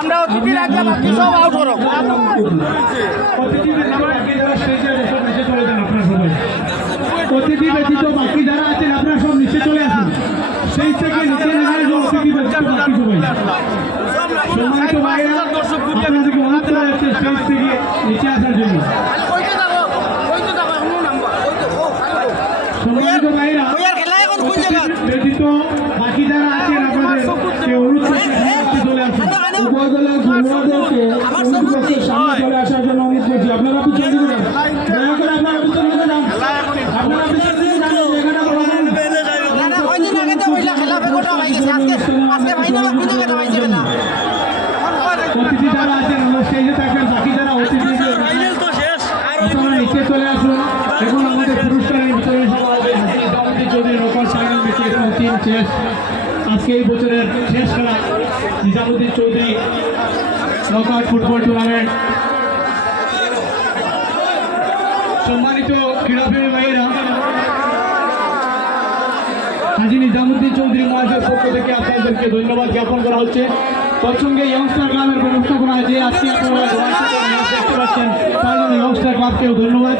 আমরা অতিথি রাখলে বাকি সব আউট করো। অতিথি ব্যতীত বাকি যারা আছেন আপনারা সব নিচে চলে আসুন। সেই থেকে নিচে নেমে অতিথি ব্যতীত বাকি সবাই সম্মানিত ভাইরা আপনাদেরকে অনুরোধ করা হচ্ছে স্টেজ থেকে নিচে আসার জন্য। সম্মানিত ভাইরা ব্যতীত বাকি যারা আছেন আপনাদের অনুরোধ করছি চলে আসুন। উপজেলার যুবদেরকে সামনে চলে আসার জন্য অনুরোধ করছি। আপনারা পিছনে দিকে যান, দয়া করে আপনারা পিছনে দিকে যান, আপনারা পিছনে দিকে যান। অতিথি যারা আছেন স্টেজে থাকবেন, বাকি যারা অতিথি নিচে চলে আসুন। এখন আমাদের পুরস্কারের বিতরণ সভা হবে। নিজামুদ্দিন চৌধুরী রোকার ফাইনাল ম্যাচে টিম শেষ। আজকে এই বছরের শেষ খেলা নিজামুদ্দিন চৌধুরী রোকার ফুটবল টুর্নামেন্ট। সম্মানিত ক্রীড়াপ্রেমী ভাইয়েরা, হাজী নিজামুদ্দিন চৌধুরী মহাশয়ের পক্ষ থেকে আপনাদেরকে ধন্যবাদ জ্ঞাপন করা হচ্ছে। তৎসঙ্গে ইয়ংস্টার ক্লাবের ব্যবস্থা করা হয়েছে। আজকে আপনারা দেখতে পাচ্ছেন তার জন্য ইয়ংস্টার ক্লাবকেও ধন্যবাদ।